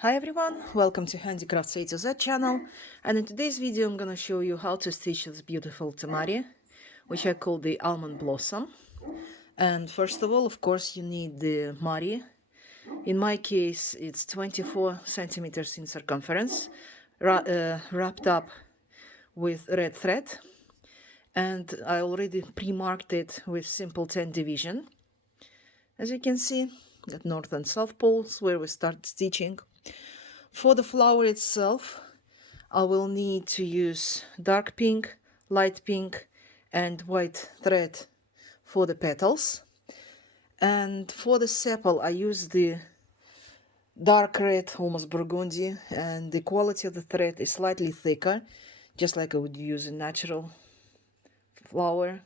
Hi everyone, welcome to Handicrafts A to Z channel, and in today's video I'm gonna show you how to stitch this beautiful temari, which I call the Almond Blossom. And first of all, of course, you need the mari. In my case, it's 24 centimeters in circumference, wrapped up with red thread, and I already pre-marked it with simple 10 division. As you can see, at north and south poles where we start stitching. For the flower itself, I will need to use dark pink, light pink, and white thread for the petals. And for the sepal, I use the dark red, almost burgundy, and the quality of the thread is slightly thicker, just like I would use a natural flower.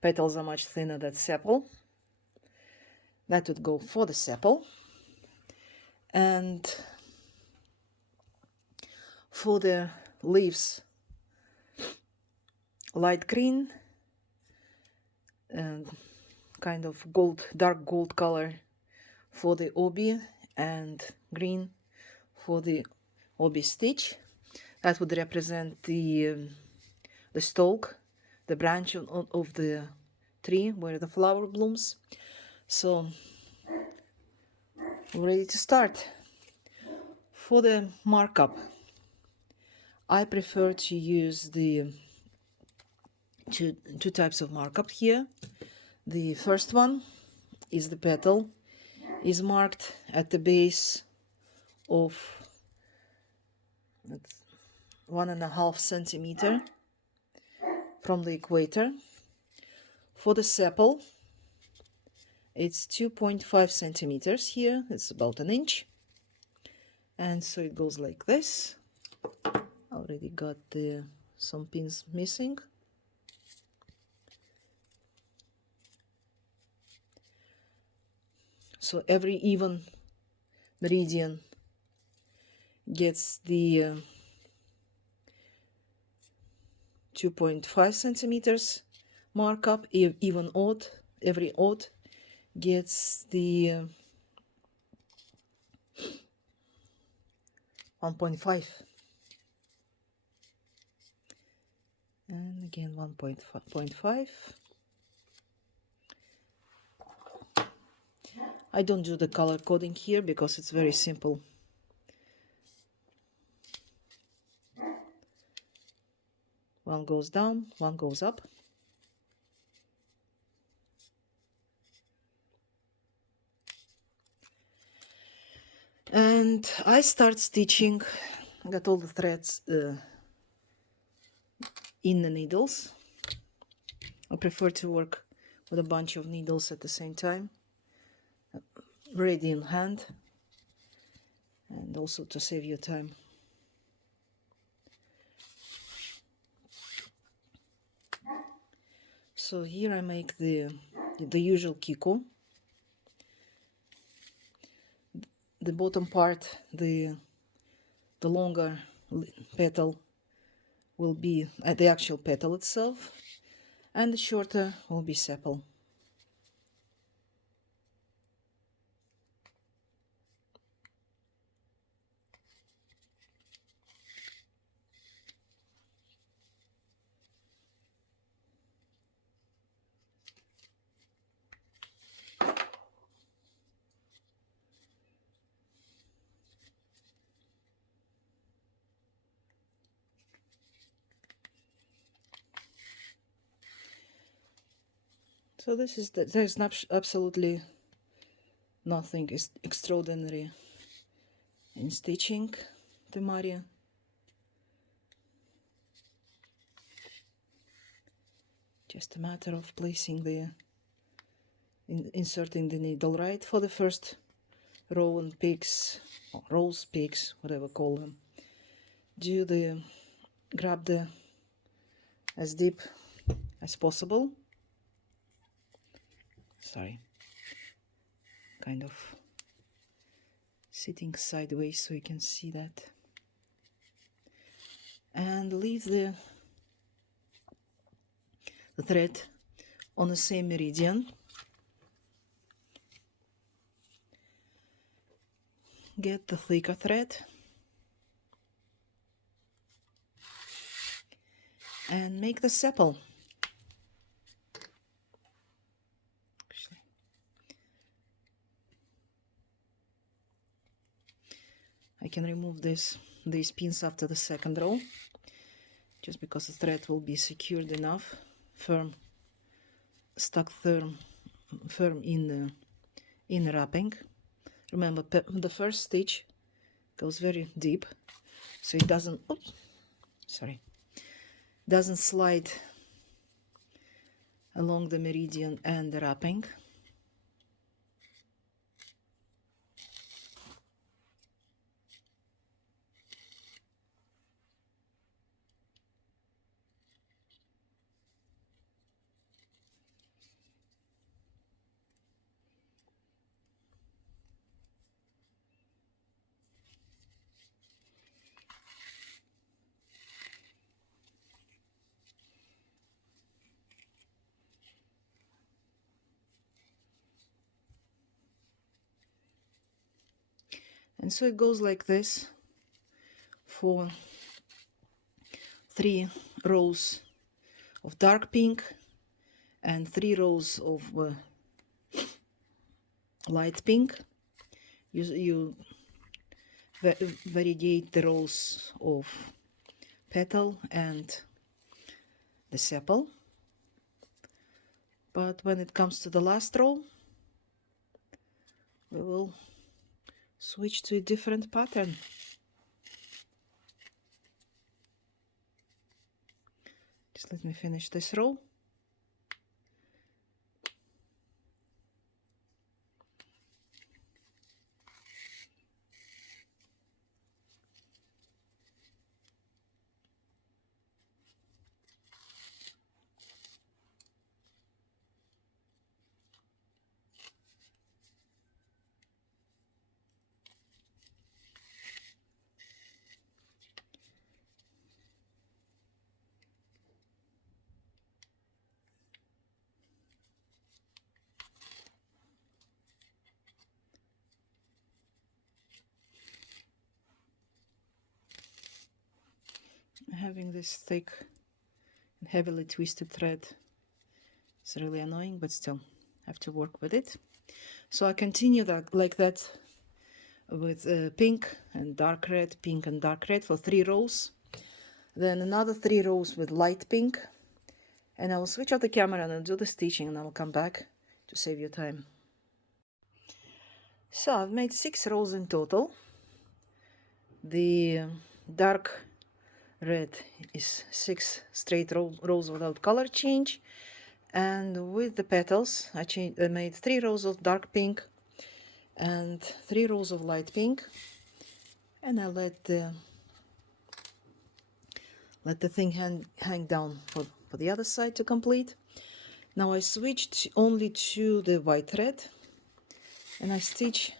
Petals are much thinner than sepal. That would go for the sepal. And for the leaves, light green and kind of gold, dark gold color for the obi, and green for the obi stitch. That would represent the stalk, the branch of the tree where the flower blooms. So we're ready to start. For the markup, I prefer to use the two types of markup here. The first one is the petal, is marked at the base of 1.5 centimeter from the equator. For the sepal, it's 2.5 centimeters here, it's about an inch. And so it goes like this. Already got some pins missing. So every even meridian gets the 2.5 centimeters markup. Even odd, every odd gets the 1.5. And again 1.5. I don't do the color coding here because it's very simple. One goes down, one goes up. And I start stitching. I got all the threads in the needles. I prefer to work with a bunch of needles at the same time, ready in hand, and also to save you time. So here I make the usual kiko. The bottom part, the longer petal will be the actual petal itself, and the shorter will be sepal. So this is there's absolutely nothing extraordinary in stitching the Maria. Just a matter of placing inserting the needle right for the first row and peaks, or rows, peaks, whatever call them. Grab the as deep as possible. Sorry, kind of sitting sideways so you can see that. And leave the thread on the same meridian. get the thicker thread and make the sepal. I can remove these pins after the second row, just because the thread will be secured enough, stuck firm in the wrapping. Remember, the first stitch goes very deep, so it doesn't slide along the meridian and the wrapping. And so it goes like this for 3 rows of dark pink and 3 rows of light pink. You variegate the rows of petal and the sepal. But when it comes to the last row, we will switch to a different pattern. Just let me finish this row. Having this thick and heavily twisted thread is really annoying, but still have to work with it. So I continue that like that with pink and dark red, pink and dark red for 3 rows. Then another 3 rows with light pink, and I will switch off the camera and I'll do the stitching, and I will come back to save you time. So I've made 6 rows in total. The dark red is 6 straight rows without color change, and with the petals I made 3 rows of dark pink and 3 rows of light pink, and I let the thing hang down for the other side to complete. Now I switched only to the white thread, and I stitch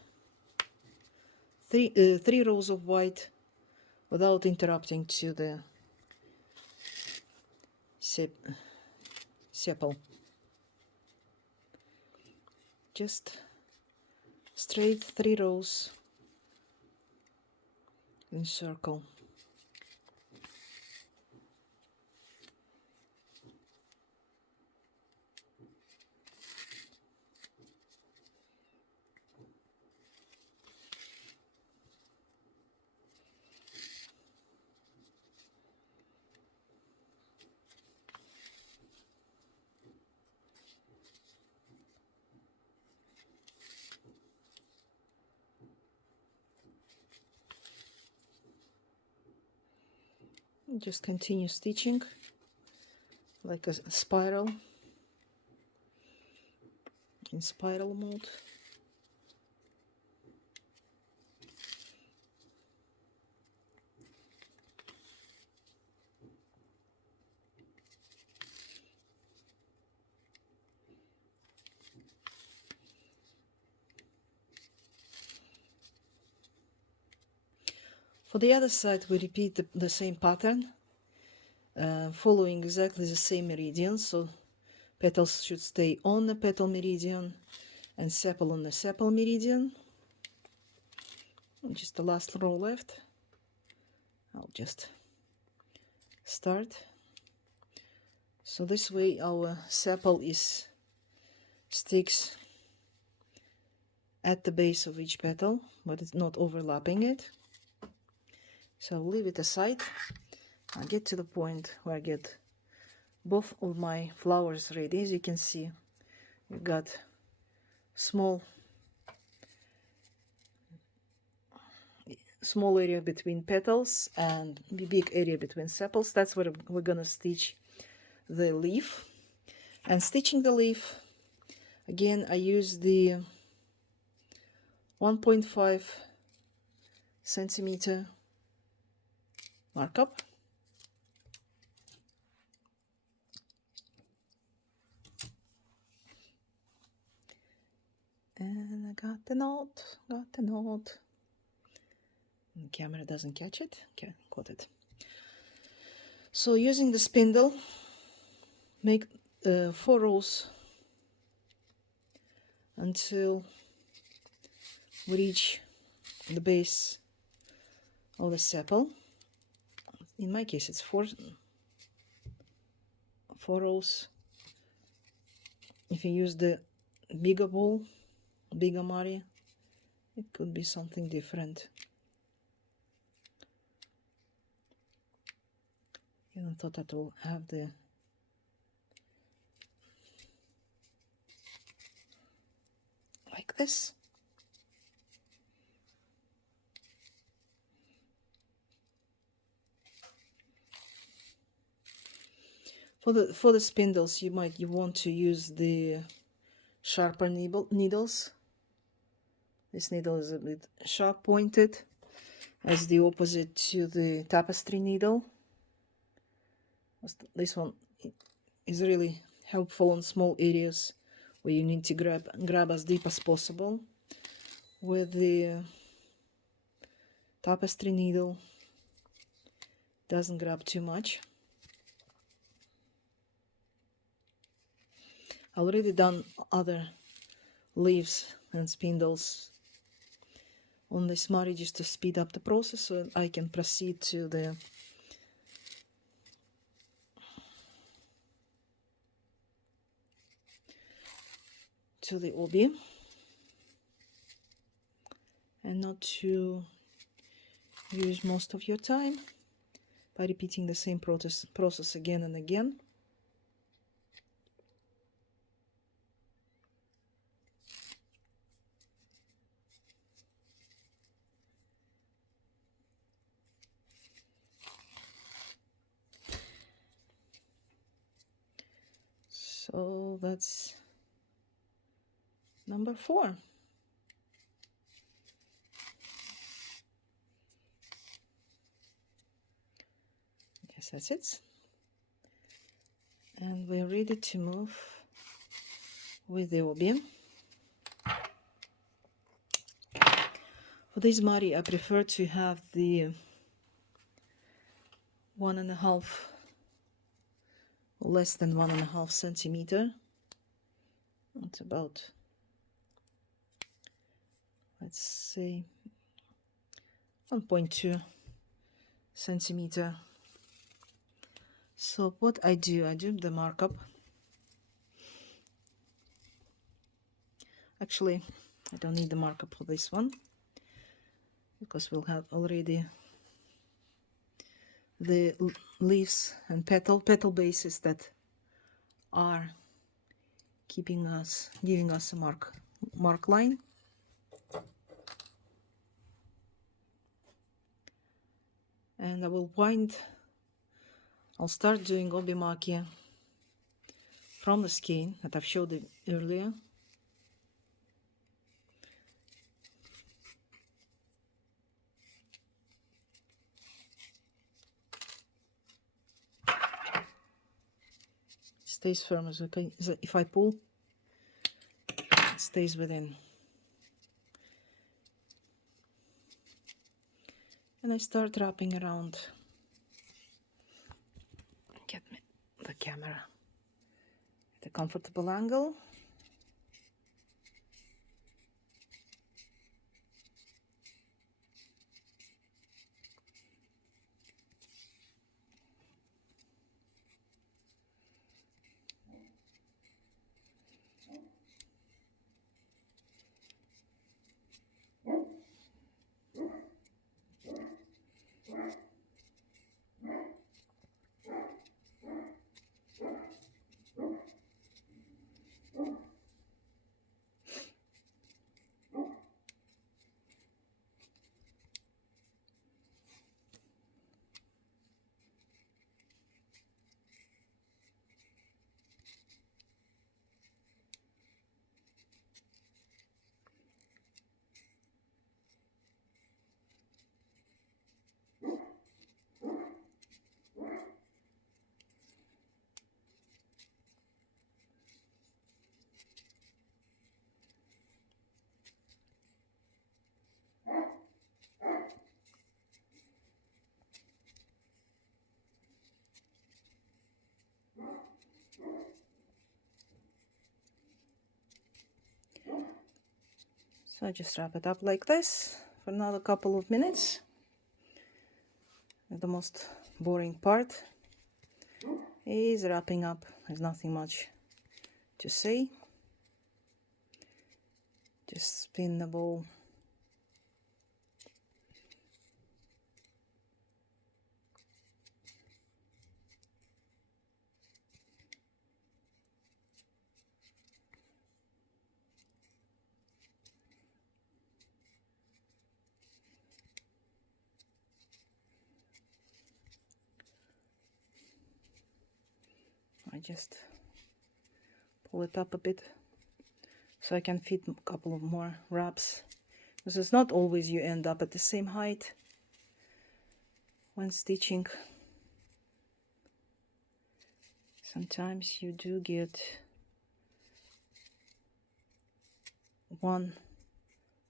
3 rows of white without interrupting to the sepal. Just straight 3 rows in circle. Just continue stitching like a spiral, in spiral mode. For the other side, we repeat the same pattern, following exactly the same meridian. So petals should stay on the petal meridian and sepal on the sepal meridian. just the last row left. I'll just start. So this way our sepal sticks at the base of each petal, but it's not overlapping it. So I'll leave it aside. I'll get to the point where I get both of my flowers ready. As you can see, we've got small area between petals and big area between sepals. That's where we're gonna stitch the leaf. And stitching the leaf, again, I use the 1.5 centimeter markup. And I got the knot. The camera doesn't catch it. Okay, got it. So using the spindle, make 4 rows until we reach the base of the sepal. In my case, it's 4 rows. If you use the bigger ball, bigger temari, it could be something different. I thought that will have the like this. For the spindles, you want to use the sharper needles. This needle is a bit sharp pointed, as the opposite to the tapestry needle. This one is really helpful on small areas where you need to grab as deep as possible. With the tapestry needle, doesn't grab too much. I already done other leaves and spindles on this temari just to speed up the process, so I can proceed to the obi, and not to use most of your time by repeating the same process again and again. So that's number 4. Yes, that's it. And we're ready to move with the obi. For this temari, I prefer to have the 1.5, less than 1.5 centimeter. It's about, let's say, 1.2 centimeter. So what I do the markup. Actually, I don't need the markup for this one, because we'll have already the leaves and petal bases that are giving us a mark line. And I'll start doing obi maki from the skein that I've showed you earlier. Stays firm as okay. If I pull, it stays within. And I start wrapping around. Get me the camera at a comfortable angle. So I just wrap it up like this for another couple of minutes. The most boring part is wrapping up. There's nothing much to say. Just spin the ball. I just pull it up a bit so I can fit a couple of more wraps, because it's not always you end up at the same height when stitching. Sometimes you do get one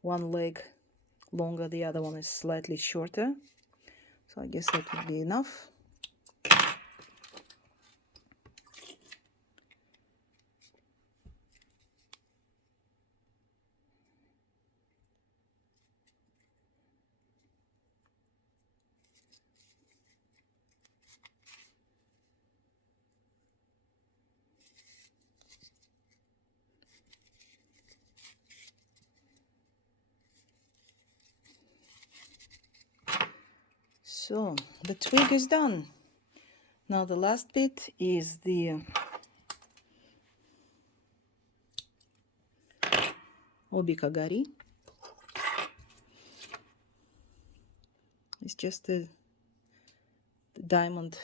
leg longer, the other one is slightly shorter, so I guess that would be enough. So the twig is done. Now the last bit is the obikagari. It's just the diamond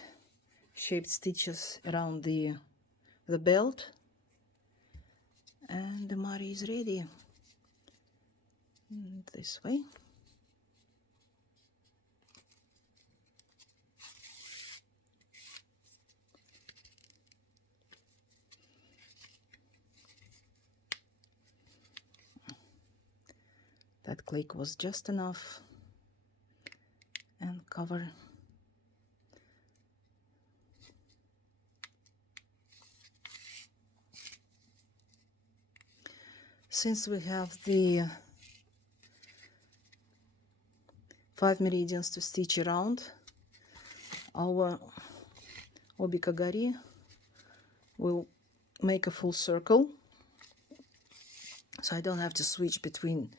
shaped stitches around the belt, and the temari is ready. This way. That click was just enough, and cover. Since we have the 5 meridians to stitch around, our obikagari will make a full circle, so I don't have to switch between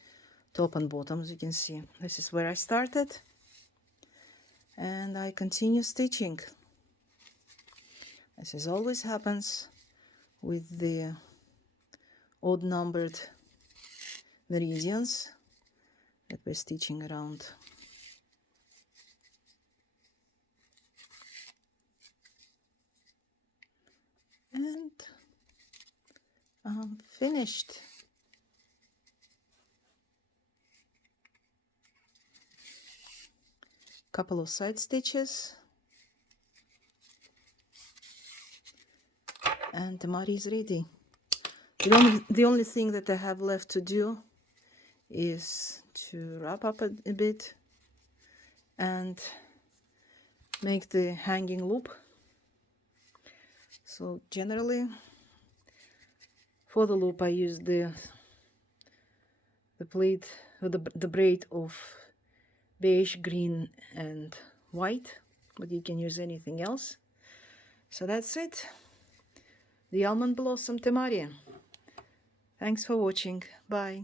top and bottom. As you can see, this is where I started, and I continue stitching. This is always happens with the odd numbered meridians that we're stitching around. And I'm finished. Couple of side stitches, and the temari is ready. The only thing that I have left to do is to wrap up a bit and make the hanging loop. So generally for the loop I use the pleat, the braid of beige, green and white, but you can use anything else. So that's it, the Almond Blossom temari. Thanks for watching. Bye.